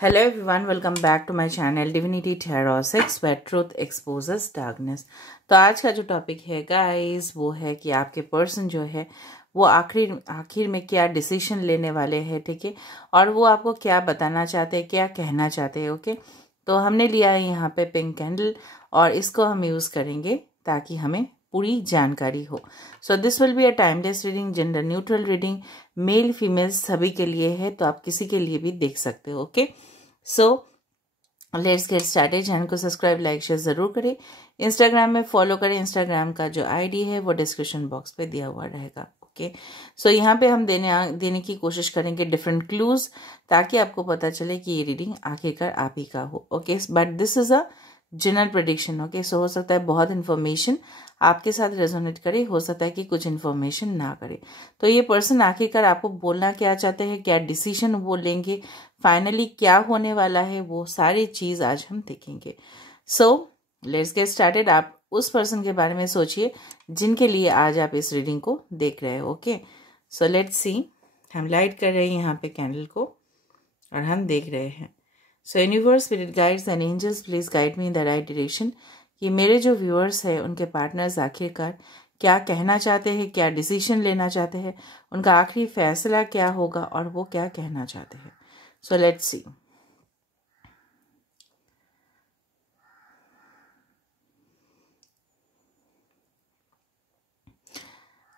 Hello everyone, welcome back to my channel Divinity Tarot 6 where truth exposes darkness. तो आज का जो topic है गाइस वो है कि आपके पर्सन जो है वो आखिर में क्या डिसीजन लेने वाले हैं, ठीक है, और वो आपको क्या बताना चाहते हैं, क्या कहना चाहते हैं। ओके, तो हमने लिया है यहाँ पे पिंक कैंडल और इसको हम यूज़ करेंगे ताकि हमें पूरी जानकारी हो। So this will be a timeless reading, gender neutral reading, male female सभी के लिए है, तो आप किसी के लिए भी देख सकते हो। Okay, so let's get started. Channel को सब्सक्राइब लाइक शेयर ज़रूर करें। इंस्टाग्राम में फॉलो करें। इंस्टाग्राम का जो आईडी है वो डिस्क्रिप्शन बॉक्स पे दिया हुआ रहेगा। ओके, सो यहाँ पे हम देने की कोशिश करेंगे डिफरेंट क्लूज, ताकि आपको पता चले कि ये रीडिंग आखिरकार आप ही का हो। Okay, but this is a general prediction. Okay, so हो सकता है बहुत इन्फॉर्मेशन आपके साथ रेजोनेट करे, हो सकता है कि कुछ इन्फॉर्मेशन ना करे। तो ये पर्सन आखिरकार आपको बोलना क्या चाहते हैं, क्या डिसीजन वो लेंगे, फाइनली क्या होने वाला है, वो सारी चीज़ आज हम देखेंगे। So let's get started. आप उस पर्सन के बारे में सोचिए जिनके लिए आज आप इस रीडिंग को देख रहे हो। Okay, so let's see. हम लाइट कर रहे हैं यहाँ पे कैंडल को और हम देख रहे हैं। So universe, spirit guides and angels, please guide me in the right direction. कि मेरे जो व्यूअर्स हैं उनके पार्टनर्स आखिरकार क्या कहना चाहते हैं, क्या डिसीजन लेना चाहते हैं, उनका आखिरी फैसला क्या होगा और वो क्या कहना चाहते हैं। So let's see.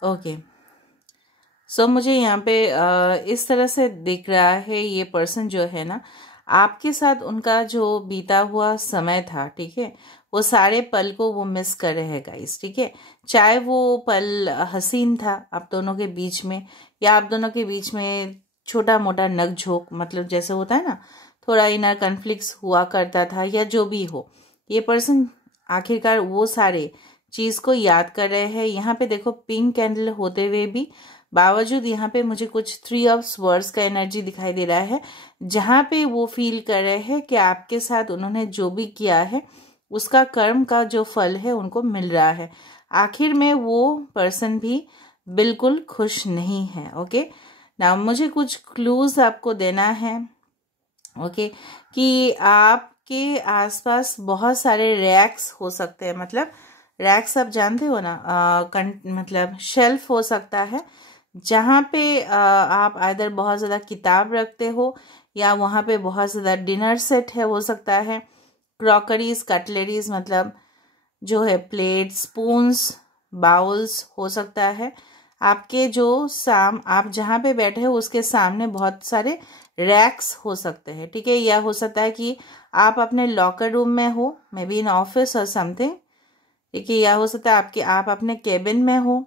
ओके, सो मुझे यहाँ पे इस तरह से दिख रहा है, ये पर्सन जो है ना, आपके साथ उनका जो बीता हुआ समय था, ठीक है, वो सारे पल को वो मिस कर रहे हैं गाइस। ठीक है, चाहे वो पल हसीन था आप दोनों के बीच में, या आप दोनों के बीच में छोटा मोटा नकझोंक, मतलब जैसे होता है ना, थोड़ा इनर कन्फ्लिक्ट्स हुआ करता था, या जो भी हो, ये पर्सन आखिरकार वो सारे चीज़ को याद कर रहे हैं। यहाँ पे देखो पिंक कैंडल होते हुए भी बावजूद यहाँ पे मुझे कुछ 3 ऑफ स्वर्ड्स का एनर्जी दिखाई दे रहा है, जहाँ पे वो फील कर रहे हैं कि आपके साथ उन्होंने जो भी किया है उसका कर्म का जो फल है उनको मिल रहा है। आखिर में वो पर्सन भी बिल्कुल खुश नहीं है। ओके, ना मुझे कुछ क्लूज आपको देना है। ओके, कि आपके आसपास बहुत सारे रैक्स हो सकते हैं, मतलब रैक्स आप जानते हो ना, मतलब शेल्फ हो सकता है, जहाँ पे आप आइदर बहुत ज़्यादा किताब रखते हो, या वहाँ पे बहुत ज़्यादा डिनर सेट है, हो सकता है क्रॉकरीज, कटलरीज, मतलब जो है प्लेट, स्पून्स, बाउल्स हो सकता है। आपके जो आप जहाँ पे बैठे हो उसके सामने बहुत सारे रैक्स हो सकते हैं, ठीक है, या हो सकता है कि आप अपने लॉकर रूम में हो, मे बी इन ऑफिस और समथिंग, ठीक है, या हो सकता है आप अपने केबिन में हो,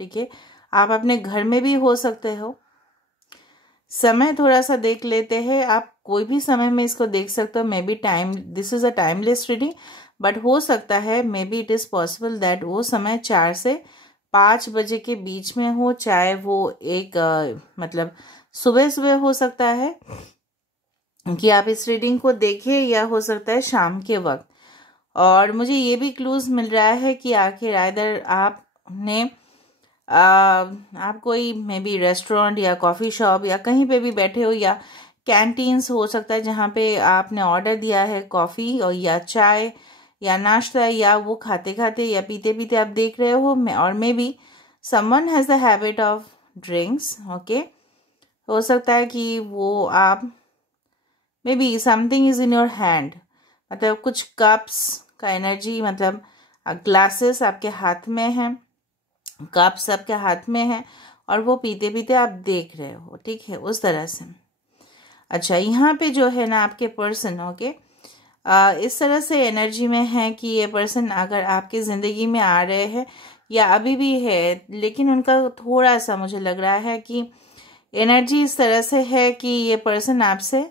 ठीक है, आप अपने घर में भी हो सकते हो। समय थोड़ा सा देख लेते हैं, आप कोई भी समय में इसको देख सकते हो। May be this is a timeless reading, but हो सकता है may be it is possible that वो समय 4 से 5 बजे के बीच में हो, चाहे वो एक मतलब सुबह सुबह हो सकता है कि आप इस रीडिंग को देखें, या हो सकता है शाम के वक्त। और मुझे ये भी क्लूज मिल रहा है कि आखिर आइदर आपने आप कोई मे बी रेस्टोरेंट या कॉफ़ी शॉप या कहीं पे भी बैठे हो, या कैंटीन्स हो सकता है जहाँ पे आपने ऑर्डर दिया है कॉफ़ी और या चाय या नाश्ता, या वो खाते खाते या पीते पीते आप देख रहे हो, और may be someone has the habit of drinks. Okay, हो सकता है कि वो आप may be something is in your hand, मतलब कुछ कप्स का एनर्जी, मतलब ग्लासेस आपके हाथ में हैं, कप्स आपके हाथ में हैं, और वो पीते पीते आप देख रहे हो, ठीक है, उस तरह से। अच्छा, यहाँ पे जो है ना आपके पर्सन, ओके, इस तरह से एनर्जी में है कि ये पर्सन अगर आपकी ज़िंदगी में आ रहे हैं या अभी भी है, लेकिन उनका थोड़ा सा मुझे लग रहा है कि एनर्जी इस तरह से है कि ये पर्सन आपसे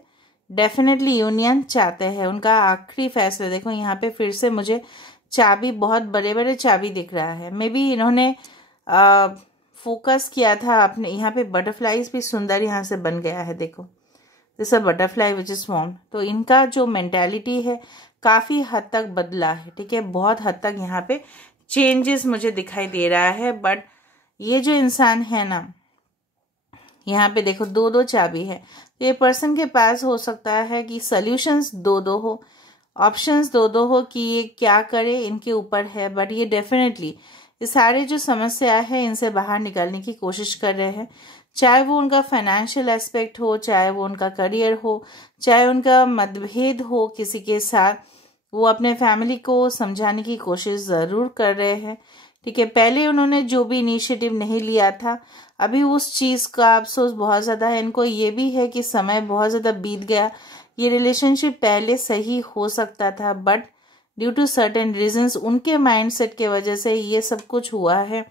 डेफिनेटली यूनियन चाहते हैं। उनका आखिरी फैसला, देखो यहाँ पे फिर से मुझे चाबी, बहुत बड़े बड़े चाबी दिख रहा है। मे बी इन्होंने फोकस किया था अपने, यहाँ पे बटरफ्लाईज भी सुंदर यहाँ से बन गया है, देखो this a butterfly which is form. तो इनका जो मेंटालिटी है काफ़ी हद तक बदला है, ठीक है, बहुत हद तक यहाँ पे चेंजेस मुझे दिखाई दे रहा है। बट ये जो इंसान है ना, यहाँ पे देखो 2-2 चाबी है, तो ये पर्सन के पास हो सकता है कि सॉल्यूशंस दो दो हो, ऑप्शंस दो दो हो कि ये क्या करे, इनके ऊपर है। बट ये डेफिनेटली ये सारे जो समस्या है इनसे बाहर निकलने की कोशिश कर रहे हैं, चाहे वो उनका फाइनेंशियल एस्पेक्ट हो, चाहे वो उनका करियर हो, चाहे उनका मतभेद हो किसी के साथ। वो अपने फैमिली को समझाने की कोशिश ज़रूर कर रहे हैं, ठीक है। पहले उन्होंने जो भी इनिशिएटिव नहीं लिया था, अभी उस चीज़ का अफसोस बहुत ज़्यादा है इनको। ये भी है कि समय बहुत ज़्यादा बीत गया, ये रिलेशनशिप पहले सही हो सकता था, but due to certain reasons उनके माइंडसेट के वजह से ये सब कुछ हुआ है।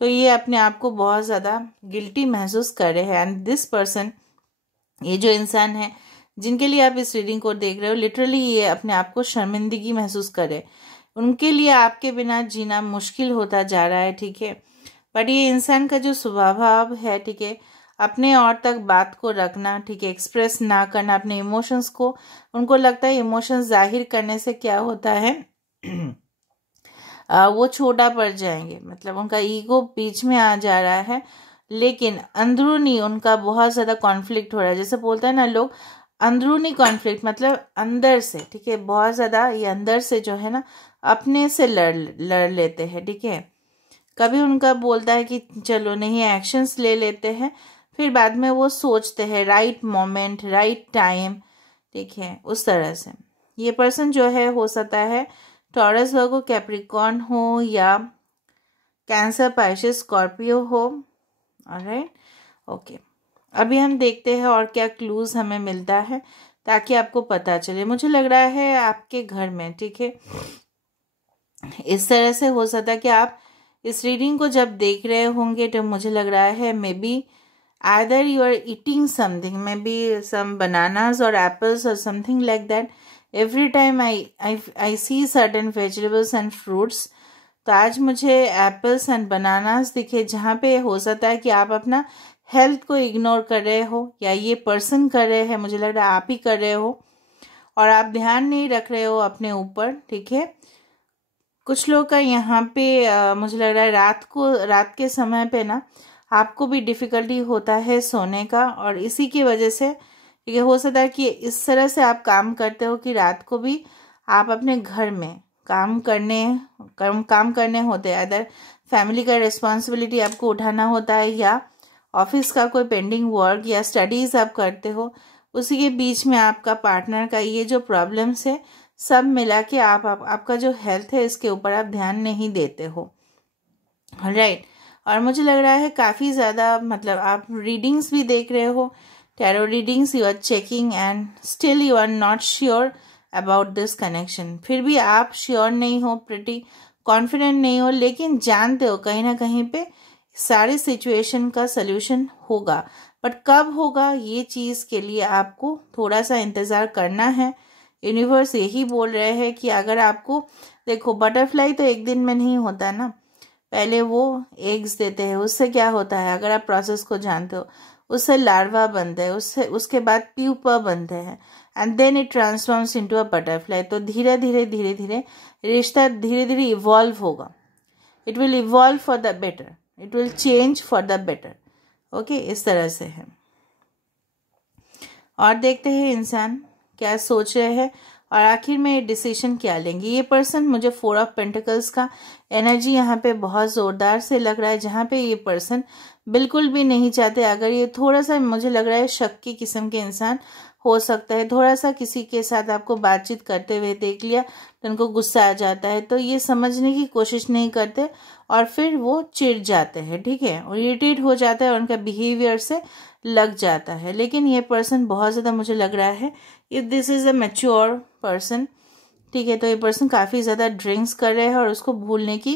तो ये अपने आप को बहुत ज़्यादा गिल्टी महसूस कर रहे हैं। एंड दिस पर्सन, ये जो इंसान है जिनके लिए आप इस रीडिंग को देख रहे हो, लिटरली ये अपने आप को शर्मिंदगी महसूस करे। उनके लिए आपके बिना जीना मुश्किल होता जा रहा है, ठीक है। बट ये इंसान का जो स्वभाव है, ठीक है, अपने और तक बात को रखना, ठीक है, एक्सप्रेस ना करना अपने इमोशंस को। उनको लगता है इमोशंस जाहिर करने से क्या होता है वो छोटा पड़ जाएंगे, मतलब उनका ईगो बीच में आ जा रहा है। लेकिन अंदरूनी उनका बहुत ज़्यादा कॉन्फ्लिक्ट हो रहा है, जैसे बोलते हैं ना लोग, अंदरूनी कॉन्फ्लिक्ट मतलब अंदर से, ठीक है, बहुत ज़्यादा ये अंदर से जो है ना अपने से लड़ लेते हैं, ठीक है। कभी उनका बोलता है कि चलो नहीं एक्शंस ले लेते हैं, फिर बाद में वो सोचते हैं राइट मोमेंट राइट टाइम, ठीक है, उस तरह से। ये पर्सन जो है हो सकता है टॉरस वर्गो कैप्रिकॉर्न हो या कैंसर पाइसेस स्कॉर्पियो हो। Alright, okay. अभी हम देखते हैं और क्या क्लूज हमें मिलता है ताकि आपको पता चले। मुझे लग रहा है आपके घर में, ठीक है, इस तरह से हो सकता है कि आप इस रीडिंग को जब देख रहे होंगे तो मुझे लग रहा है may be either you are eating something, maybe some bananas or apples or something like that. Every time I see certain vegetables and fruits, तो आज मुझे एप्पल्स एंड बनानास दिखे, जहाँ पे हो सकता है कि आप अपना हेल्थ को इग्नोर कर रहे हो या ये पर्सन कर रहे हैं, मुझे लग रहा है आप ही कर रहे हो और आप ध्यान नहीं रख रहे हो अपने ऊपर, ठीक है। कुछ लोग का यहाँ पे मुझे लग रहा है रात के समय पे ना आपको भी डिफ़िकल्टी होता है सोने का, और इसी की वजह से ये हो सकता है कि इस तरह से आप काम करते हो कि रात को भी आप अपने घर में काम करने होते हैं। अदर फैमिली का रिस्पॉन्सिबिलिटी आपको उठाना होता है या ऑफिस का कोई पेंडिंग वर्क या स्टडीज़ आप करते हो, उसी के बीच में आपका पार्टनर का ये जो प्रॉब्लम्स है सब मिला के आपका जो हेल्थ है इसके ऊपर आप ध्यान नहीं देते हो, राइट। और मुझे लग रहा है काफ़ी ज़्यादा, मतलब आप रीडिंग्स भी देख रहे हो, tarot readings you are checking and still you are not sure about this connection. फिर भी आप श्योर नहीं हो, प्रिटी कॉन्फिडेंट नहीं हो, लेकिन जानते हो कहीं ना कहीं पे सारे सिचुएशन का सल्यूशन होगा। बट कब होगा ये चीज़ के लिए आपको थोड़ा सा इंतज़ार करना है। यूनिवर्स यही बोल रहे हैं कि अगर आपको, देखो बटरफ्लाई तो एक दिन में नहीं होता ना, पहले वो एग्स देते हैं, उससे क्या होता है अगर आप प्रोसेस को जानते हो, उससे लार्वा बनते हैं, उसके बाद प्यूपा बनते हैं and then it transforms into a butterfly. तो धीरे धीरे रिश्ता धीरे धीरे इवॉल्व होगा, it will evolve for the better, it will change for the better, okay, इस तरह से है। और देखते हैं इंसान क्या सोच रहे हैं और आखिर में ये डिसीजन क्या लेंगे। ये पर्सन, मुझे 4 ऑफ पेंटिकल्स का एनर्जी यहाँ पे बहुत ज़ोरदार से लग रहा है, जहाँ पे ये पर्सन बिल्कुल भी नहीं चाहते। अगर ये थोड़ा सा, मुझे लग रहा है शक की किस्म के इंसान हो सकता है, थोड़ा सा किसी के साथ आपको बातचीत करते हुए देख लिया तो उनको गुस्सा आ जाता है, तो ये समझने की कोशिश नहीं करते और फिर वो चिढ़ जाते हैं, ठीक है, और इरिटेट हो जाता है और उनका बिहेवियर से लग जाता है। लेकिन ये पर्सन बहुत ज़्यादा, मुझे लग रहा है if this is a mature person, ठीक है, तो ये पर्सन काफ़ी ज़्यादा ड्रिंक्स कर रहे हैं और उसको भूलने की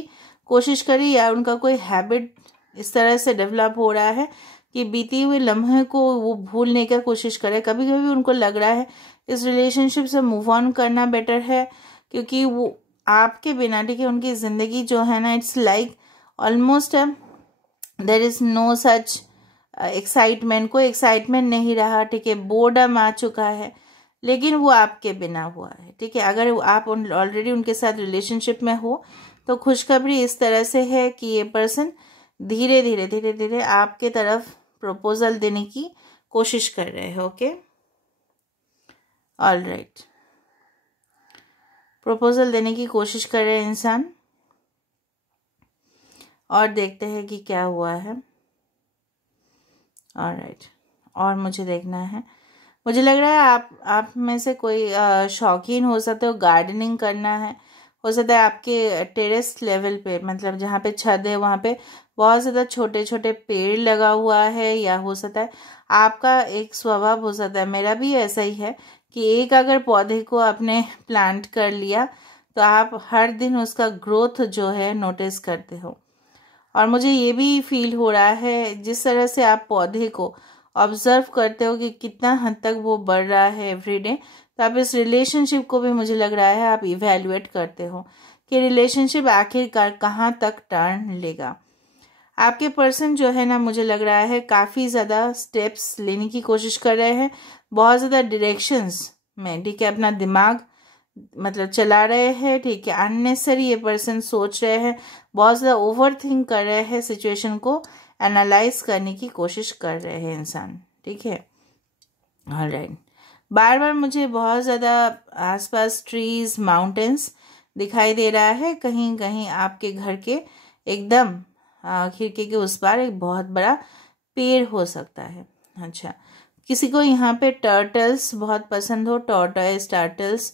कोशिश करी, या उनका कोई हैबिट इस तरह से डेवलप हो रहा है कि बीती हुए लम्हे को वो भूलने की कोशिश करे। कभी कभी उनको लग रहा है इस रिलेशनशिप से मूव ऑन करना बेटर है, क्योंकि वो आपके बिना, ठीक है, उनकी ज़िंदगी जो है ना, it's like almost there is no such excitement, कोई एक्साइटमेंट नहीं रहा, ठीक है, बोर्डम आ चुका है, लेकिन वो आपके बिना हुआ है, ठीक है। अगर आप ऑलरेडी उनके साथ रिलेशनशिप में हो तो खुशखबरी इस तरह से है कि ये पर्सन धीरे धीरे आपके तरफ प्रपोजल देने की कोशिश कर रहे हैं। ओके, ऑल राइट, प्रपोजल देने की कोशिश कर रहे हैं इंसान, और देखते हैं कि क्या हुआ है। ऑल राइट, और मुझे देखना है, मुझे लग रहा है आप में से कोई शौकीन हो सकते हो, गार्डनिंग करना है, हो सकता है आपके टेरेस लेवल पे, मतलब जहाँ पे छत है वहाँ पे बहुत ज़्यादा छोटे छोटे पेड़ लगा हुआ है, या हो सकता है आपका एक स्वभाव हो सकता है, मेरा भी ऐसा ही है कि एक अगर पौधे को आपने प्लांट कर लिया तो आप हर दिन उसका ग्रोथ जो है नोटिस करते हो। और मुझे ये भी फील हो रहा है जिस तरह से आप पौधे को ऑब्जर्व करते हो कि कितना हद तक वो बढ़ रहा है एवरीडे, तो आप इस रिलेशनशिप को भी मुझे लग रहा है आप इवैल्यूएट करते हो कि रिलेशनशिप आखिरकार कहाँ तक टर्न लेगा। आपके पर्सन जो है ना, मुझे लग रहा है काफ़ी ज़्यादा स्टेप्स लेने की कोशिश कर रहे हैं, बहुत ज़्यादा डायरेक्शंस में, ठीक है, अपना दिमाग मतलब चला रहे हैं, ठीक है, अननेसेसरी ये पर्सन सोच रहे हैं, बहुत ज़्यादा ओवर थिंक कर रहे हैं, सिचुएशन को एनालाइज करने की कोशिश कर रहे हैं इंसान, ठीक है। ऑलराइट, बार बार मुझे बहुत ज़्यादा आसपास ट्रीज माउंटेन्स दिखाई दे रहा है, कहीं कहीं आपके घर के एकदम खिड़की के उस पार एक बहुत बड़ा पेड़ हो सकता है। अच्छा, किसी को यहाँ पे टर्टल्स बहुत पसंद हो, टॉर्टॉइस टर्टल्स,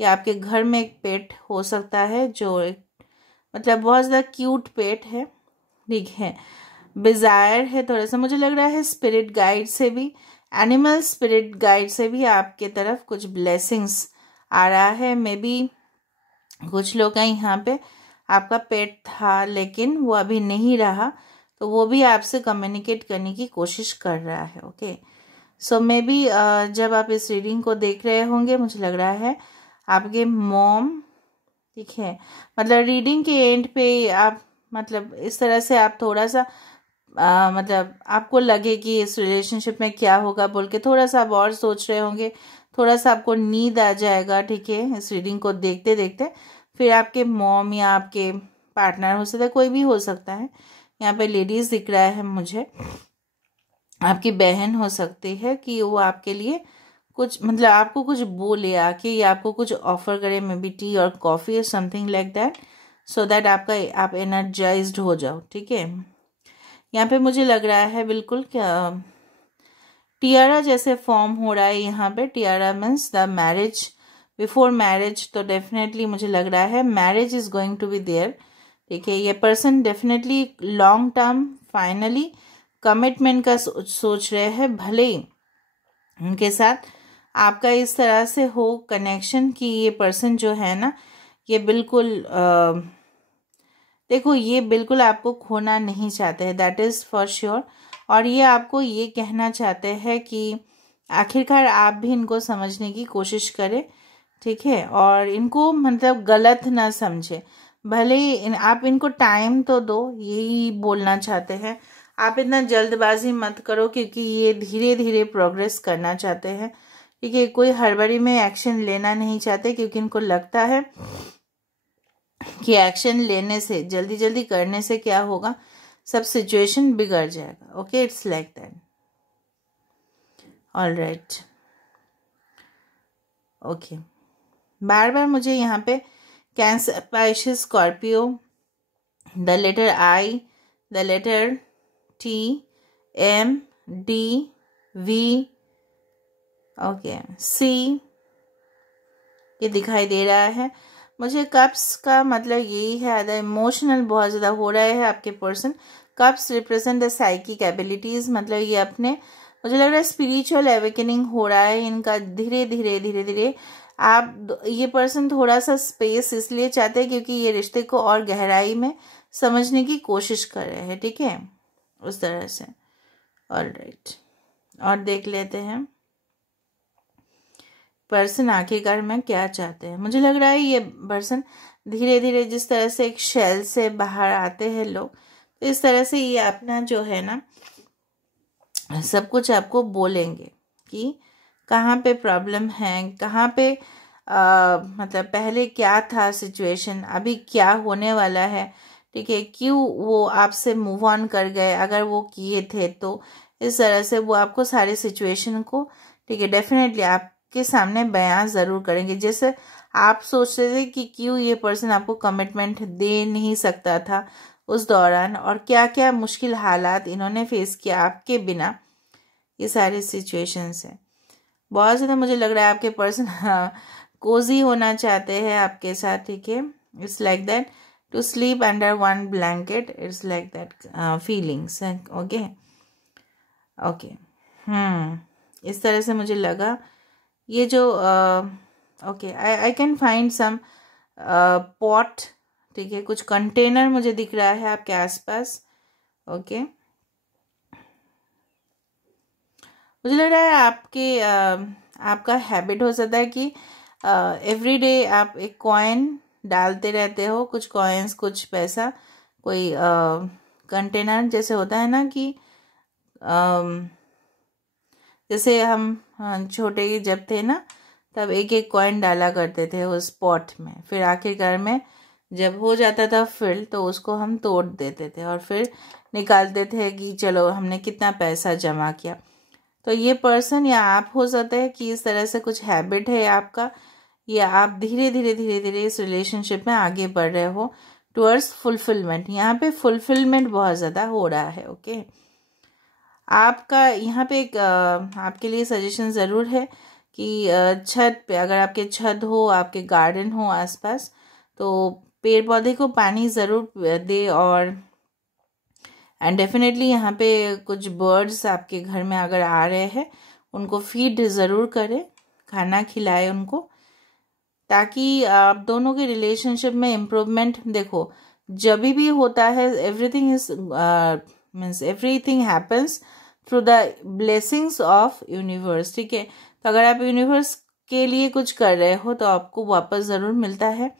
या आपके घर में एक पेट हो सकता है जो एक मतलब बहुत ज़्यादा क्यूट पेट है, ठीक है, डिज़ायर है थोड़ा सा, मुझे लग रहा है स्पिरिट गाइड से भी, एनिमल स्पिरिट गाइड से भी आपके तरफ कुछ ब्लेसिंग्स आ रहा है। मे बी कुछ लोग का यहाँ पे आपका पेट था लेकिन वो अभी नहीं रहा, तो वो भी आपसे कम्युनिकेट करने की कोशिश कर रहा है। ओके, सो मे बी जब आप इस रीडिंग को देख रहे होंगे, मुझे लग रहा है आपके मॉम, ठीक है, मतलब रीडिंग के एंड पे आप मतलब इस तरह से आप थोड़ा सा मतलब आपको लगे कि इस रिलेशनशिप में क्या होगा बोल के थोड़ा सा आप और सोच रहे होंगे, थोड़ा सा आपको नींद आ जाएगा, ठीक है, इस रीडिंग को देखते देखते। फिर आपके मॉम या आपके पार्टनर हो सकता है, कोई भी हो सकता है, यहाँ पे लेडीज दिख रहा है मुझे, आपकी बहन हो सकती है कि वो आपके लिए कुछ मतलब आपको कुछ बोले आके, या आपको कुछ ऑफर करे, मे बी टी और कॉफ़ी और something like that, so that आप एनर्जाइज्ड हो जाओ, ठीक है। यहाँ पे मुझे लग रहा है बिल्कुल क्या टियारा जैसे फॉर्म हो रहा है यहाँ पे, tiara means the marriage, before marriage, तो डेफिनेटली मुझे लग रहा है marriage is going to be there, ठीक है। ये person definitely long term finally commitment का सोच रहे हैं, भले ही उनके साथ आपका इस तरह से हो कनेक्शन कि ये पर्सन जो है ना, ये बिल्कुल देखो ये बिल्कुल आपको खोना नहीं चाहते हैं, दैट इज़ फॉर श्योर। और ये आपको ये कहना चाहते हैं कि आखिरकार आप भी इनको समझने की कोशिश करें, ठीक है, और इनको मतलब गलत ना समझे, भले ही आप इनको टाइम तो दो, यही बोलना चाहते हैं। आप इतना जल्दबाजी मत करो क्योंकि ये धीरे धीरे प्रोग्रेस करना चाहते हैं, ठीक है, कोई हड़बड़ी में एक्शन लेना नहीं चाहते क्योंकि इनको लगता है कि एक्शन लेने से, जल्दी जल्दी करने से क्या होगा, सब सिचुएशन बिगड़ जाएगा। Okay, it's like that. All right, okay, बार बार मुझे यहाँ पे Cancer, Pisces, Scorpio, the letter I, the letter T, M, D, V, okay, C, ये दिखाई दे रहा है मुझे। कप्स का मतलब यही है, द इमोशनल बहुत ज़्यादा हो रहा है आपके person. Cups represent the psychic abilities, मतलब ये अपने, मुझे लग रहा है स्पिरिचुअल अवेकनिंग हो रहा है इनका, धीरे धीरे धीरे धीरे। आप ये पर्सन थोड़ा सा स्पेस इसलिए चाहते हैं क्योंकि ये रिश्ते को और गहराई में समझने की कोशिश कर रहे हैं, ठीक है, उस तरह से। ऑलराइट, और देख लेते हैं पर्सन आखिरकार में क्या चाहते हैं। मुझे लग रहा है ये पर्सन धीरे धीरे, जिस तरह से एक शेल से बाहर आते हैं लोग, तो इस तरह से ये अपना जो है ना सब कुछ आपको बोलेंगे कि कहाँ पे प्रॉब्लम है, कहाँ पे मतलब पहले क्या था सिचुएशन, अभी क्या होने वाला है, ठीक है, क्यों वो आपसे मूव ऑन कर गए अगर वो किए थे तो, इस तरह से वो आपको सारी सिचुएशन को, ठीक है, डेफिनेटली आपके सामने बयां ज़रूर करेंगे। जैसे आप सोचते थे कि क्यों ये पर्सन आपको कमिटमेंट दे नहीं सकता था उस दौरान, और क्या क्या मुश्किल हालात इन्होंने फेस किया आपके बिना, ये सारी सिचुएशंस है। बहुत ज़्यादा मुझे लग रहा है आपके पर्सन कोजी होना चाहते हैं आपके साथ, ठीक है। It's like that to sleep under one blanket, it's like that feelings, okay okay. इस तरह से मुझे लगा ये जो okay, I can find some pot, ठीक है, कुछ कंटेनर मुझे दिख रहा है आपके आसपास, ओके। मुझे लग रहा है आपका हैबिट हो सकता है कि एवरीडे आप एक कॉइन डालते रहते हो, कुछ कॉइन्स, कुछ पैसा, कोई कंटेनर जैसे होता है ना कि जैसे हम छोटे जब थे ना, तब एक एक कॉइन डाला करते थे उस पॉट में, फिर आखिरकार में जब हो जाता था फिल तो उसको हम तोड़ देते थे और फिर निकालते थे कि चलो हमने कितना पैसा जमा किया। तो ये पर्सन या आप हो सकता है कि इस तरह से कुछ हैबिट है आपका, या आप धीरे धीरे धीरे धीरे इस रिलेशनशिप में आगे बढ़ रहे हो टुवर्ड्स फुलफिलमेंट। यहाँ पे फुलफिलमेंट बहुत ज़्यादा हो रहा है, ओके। आपका यहाँ पे एक आपके लिए सजेशन ज़रूर है कि छत पे, अगर आपके छत हो, आपके गार्डन हो आसपास, तो पेड़ पौधे को पानी ज़रूर दे, और एंड डेफिनेटली यहाँ पे कुछ बर्ड्स आपके घर में अगर आ रहे हैं उनको फीड ज़रूर करें, खाना खिलाए उनको, ताकि आप दोनों के रिलेशनशिप में इम्प्रूवमेंट देखो। जब भी होता है everything is means everything happens through the blessings of universe, ठीक है। तो अगर आप यूनिवर्स के लिए कुछ कर रहे हो तो आपको वापस ज़रूर मिलता है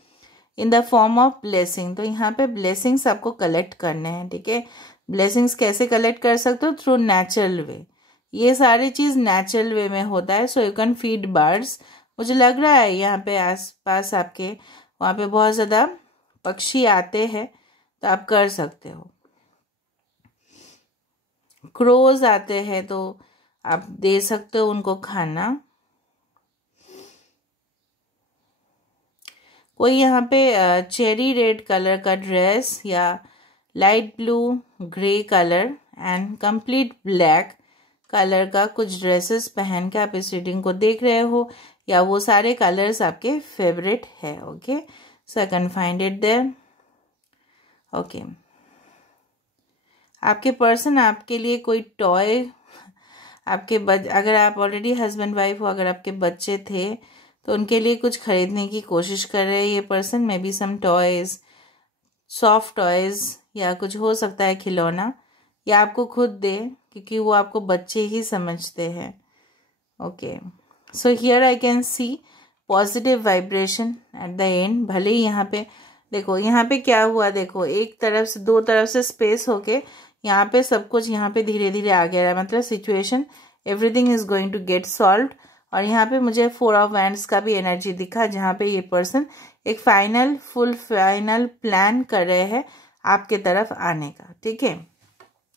in the form of blessing. तो यहाँ पे ब्लेसिंग्स आपको कलेक्ट करने हैं, ठीक है। ब्लेसिंग्स कैसे कलेक्ट कर सकते हो? Through natural way. ये सारी चीज़ नेचुरल वे में होता है। So you can feed birds. मुझे लग रहा है यहाँ पे आसपास आपके वहाँ पे बहुत ज़्यादा पक्षी आते हैं, तो आप कर सकते हो। क्रोज आते हैं तो आप दे सकते हो उनको खाना। कोई यहाँ पे चेरी रेड कलर का ड्रेस या light blue grey colour and complete black colour का कुछ ड्रेसेस पहन के आप इस रीडिंग को देख रहे हो, या वो सारे कलर्स आपके फेवरेट है, okay. So I can find it there, okay. आपके पर्सन आपके लिए कोई टॉय, अगर आप ऑलरेडी हस्बैंड वाइफ हो, अगर आपके बच्चे थे तो उनके लिए कुछ खरीदने की कोशिश कर रहे हैं ये person. Maybe some toys, soft toys, या कुछ हो सकता है खिलौना, या आपको खुद दे, क्योंकि वो आपको बच्चे ही समझते हैं, okay. So here I can see positive vibration at the end. भले ही यहाँ पे देखो, यहाँ पे क्या हुआ, देखो एक तरफ से, दो तरफ से स्पेस होके यहाँ पे सब कुछ यहाँ पे धीरे धीरे आ गया, मतलब situation everything is going to get solve. और यहाँ पे मुझे 4 ऑफ वैंड्स का भी एनर्जी दिखा, जहाँ पे ये पर्सन एक फुल फाइनल प्लान कर रहे हैं आपके तरफ आने का, ठीक है।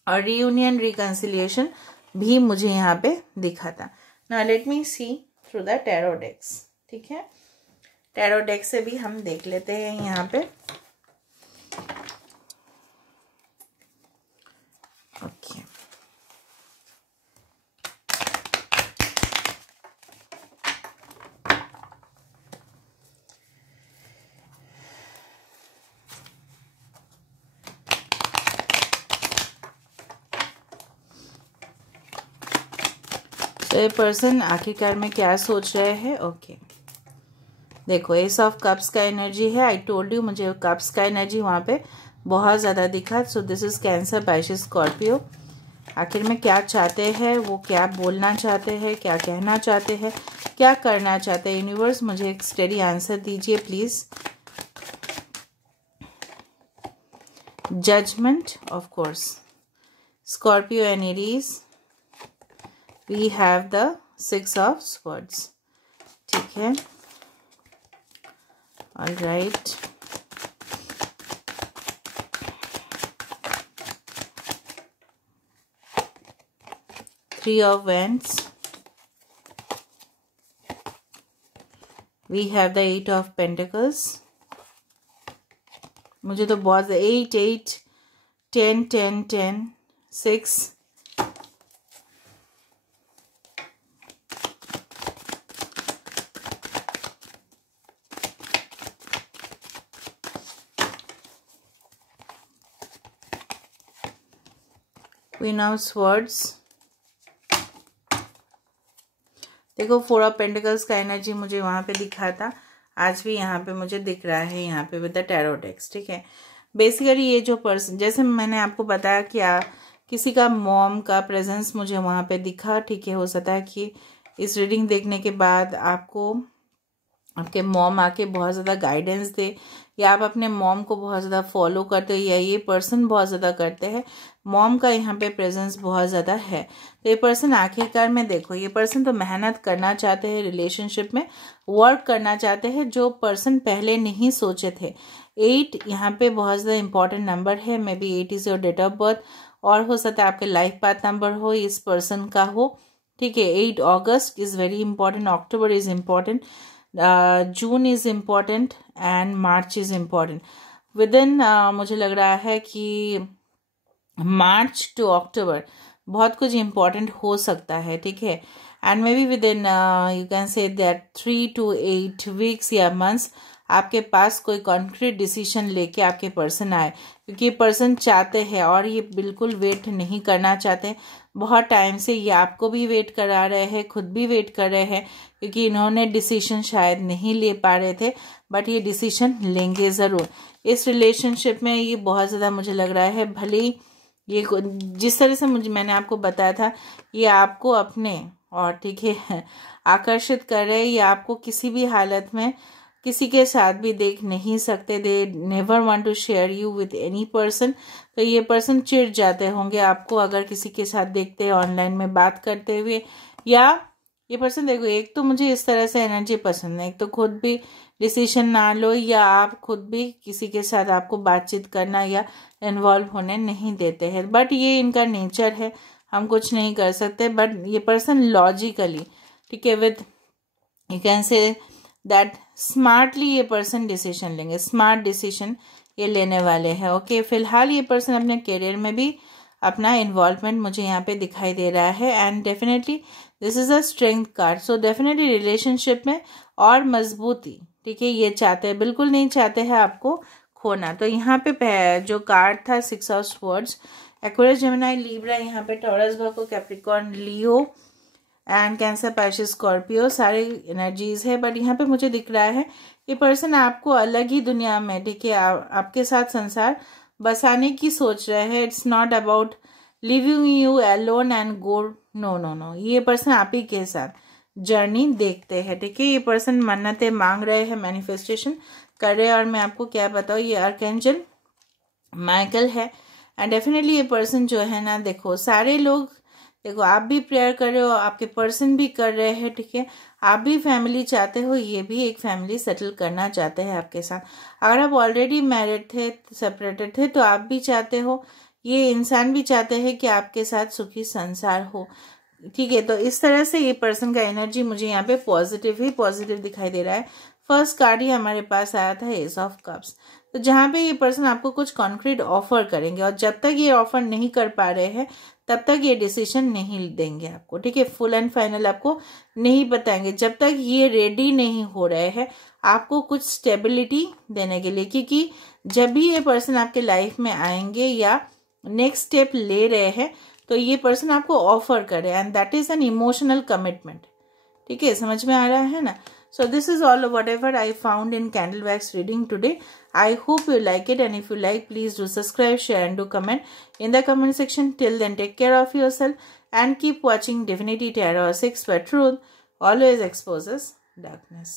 और रीयूनियन रिकंसिलिएशन भी मुझे यहाँ पे दिखा था। Now let me see through the tarot decks, ठीक है। टैरो डेक से भी हम देख लेते हैं यहाँ पे, ओके। तो ये पर्सन आखिरकार में क्या सोच रहे हैं, ओके। देखो एस ऑफ कप्स का एनर्जी है। आई टोल्ड यू, मुझे कप्स का एनर्जी वहाँ पे बहुत ज़्यादा दिखा। So this is cancer, Pisces, Scorpio. आखिर में क्या चाहते हैं वो, क्या बोलना चाहते हैं, क्या कहना चाहते हैं, क्या करना चाहते हैं? यूनिवर्स मुझे एक स्टेडी आंसर दीजिए please. Judgement, of course, Scorpio and Aries. We have the 6 of swords, ठीक है। All right, 3 of Wands. We have the 8 of Pentacles. मुझे तो बहुत 8 8 10 10 10 6. Queen of Swords. देखो 4 ऑफ पेंटिकल्स का एनर्जी मुझे वहाँ पे दिखा था, आज भी यहाँ पे मुझे दिख रहा है यहाँ पे विद द टैरो डेक्स। ठीक है, बेसिकली ये जो पर्सन, जैसे मैंने आपको बताया कि किसी का मॉम का प्रेजेंस मुझे वहाँ पे दिखा। ठीक है, हो सकता है कि इस रीडिंग देखने के बाद आपको आपके मॉम आके बहुत ज़्यादा गाइडेंस दे, या आप अपने मॉम को बहुत ज़्यादा फॉलो करते हो, या ये पर्सन बहुत ज़्यादा करते हैं। मॉम का यहाँ पे प्रेजेंस बहुत ज़्यादा है। तो ये पर्सन आखिरकार में देखो, ये पर्सन तो मेहनत करना चाहते हैं, रिलेशनशिप में वर्क करना चाहते हैं, जो पर्सन पहले नहीं सोचे थे। 8 यहाँ पे बहुत ज़्यादा इंपॉर्टेंट नंबर है। Maybe 8 is your date of birth, और हो सकता है आपके लाइफ पाथ नंबर हो, इस पर्सन का हो। ठीक है, 8 August is very important, October is important, June is important and March is important. Within मुझे लग रहा है कि मार्च टू अक्टूबर बहुत कुछ इम्पॉर्टेंट हो सकता है। ठीक है, and may be with in you can say that 3 to 8 weeks या मंथ्स आपके पास कोई कॉन्क्रीट डिसीजन लेके आपके पर्सन आए, क्योंकि ये पर्सन चाहते हैं और ये बिल्कुल वेट नहीं करना चाहते। बहुत टाइम से ये आपको भी वेट करा रहे हैं, खुद भी वेट कर रहे हैं, क्योंकि इन्होंने डिसीजन शायद नहीं ले पा रहे थे, बट ये डिसीजन लेंगे ज़रूर। इस रिलेशनशिप में ये बहुत ज़्यादा मुझे लग रहा है, भले ये जिस तरह से मैंने आपको बताया था, ये आपको अपने और ठीक है आकर्षित कर रहे हैं। ये आपको किसी भी हालत में किसी के साथ भी देख नहीं सकते। They never want to share you with any person. तो ये पर्सन चिढ़ जाते होंगे आपको अगर किसी के साथ देखते हैं ऑनलाइन में बात करते हुए, या ये पर्सन देखो, एक तो मुझे इस तरह से एनर्जी पसंद है, एक तो खुद भी डिसीजन ना लो, या आप खुद भी किसी के साथ आपको बातचीत करना या इन्वॉल्व होने नहीं देते हैं। बट ये इनका नेचर है, हम कुछ नहीं कर सकते। बट ये पर्सन लॉजिकली, ठीक है, with you can say that smartly ये पर्सन डिसीजन लेंगे, स्मार्ट डिसीजन ये लेने वाले हैं। ओके, फिलहाल ये पर्सन अपने करियर में भी अपना इन्वॉल्वमेंट मुझे यहाँ पे दिखाई दे रहा है, and definitely this is a strength card. So definitely relationship में और मजबूती, ठीक है, ये चाहते हैं, बिल्कुल नहीं चाहते हैं आपको खोना। तो यहाँ पे जो कार्ड था 6 of swords, Aquarius, Gemini, Libra, यहाँ पे taurus, Virgo, Capricorn, Leo and cancer, Pisces, Scorpio, सारी एनर्जीज है। बट यहाँ पे मुझे दिख रहा है ये पर्सन आपको अलग ही दुनिया में, ठीक है, आपके साथ संसार बसाने की सोच रहे हैं। It's not about leaving you alone and go, no no no, ये पर्सन आप ही के साथ जर्नी देखते हैं। ठीक है, ये पर्सन मन्नतें मांग रहे हैं, मैनिफेस्टेशन कर रहे हैं, और मैं आपको क्या बताऊँ, ये आर्कएंजल माइकल है। एंड डेफिनेटली ये पर्सन जो है ना, देखो सारे लोग, देखो आप भी प्रेयर कर रहे हो, आपके पर्सन भी कर रहे हैं। ठीक है, आप भी फैमिली चाहते हो, ये भी एक फैमिली सेटल करना चाहते हैं आपके साथ। अगर आप ऑलरेडी मैरिड थे, सेपरेटेड थे, तो आप भी चाहते हो, ये इंसान भी चाहते हैं कि आपके साथ सुखी संसार हो। ठीक है, तो इस तरह से ये पर्सन का एनर्जी मुझे यहाँ पे पॉजिटिव ही पॉजिटिव दिखाई दे रहा है। फर्स्ट कार्ड ही हमारे पास आया था एस ऑफ कप्स। तो जहाँ पे ये पर्सन आपको कुछ कॉन्क्रीट ऑफर करेंगे, और जब तक ये ऑफर नहीं कर पा रहे हैं तब तक ये डिसीजन नहीं देंगे आपको। ठीक है, फुल एंड फाइनल आपको नहीं बताएंगे जब तक ये रेडी नहीं हो रहे हैं आपको कुछ स्टेबिलिटी देने के लिए। क्योंकि जब भी ये पर्सन आपके लाइफ में आएंगे या नेक्स्ट स्टेप ले रहे हैं, तो ये पर्सन आपको ऑफर करे, and that is an emotional commitment. ठीक है, समझ में आ रहा है ना। So this is all whatever I found in candle wax reading today. I hope you like it, and if you like, please do subscribe, share and do comment in the comment section. Till then, take care of yourself and keep watching Divinity Tarot 6, where truth always exposes darkness.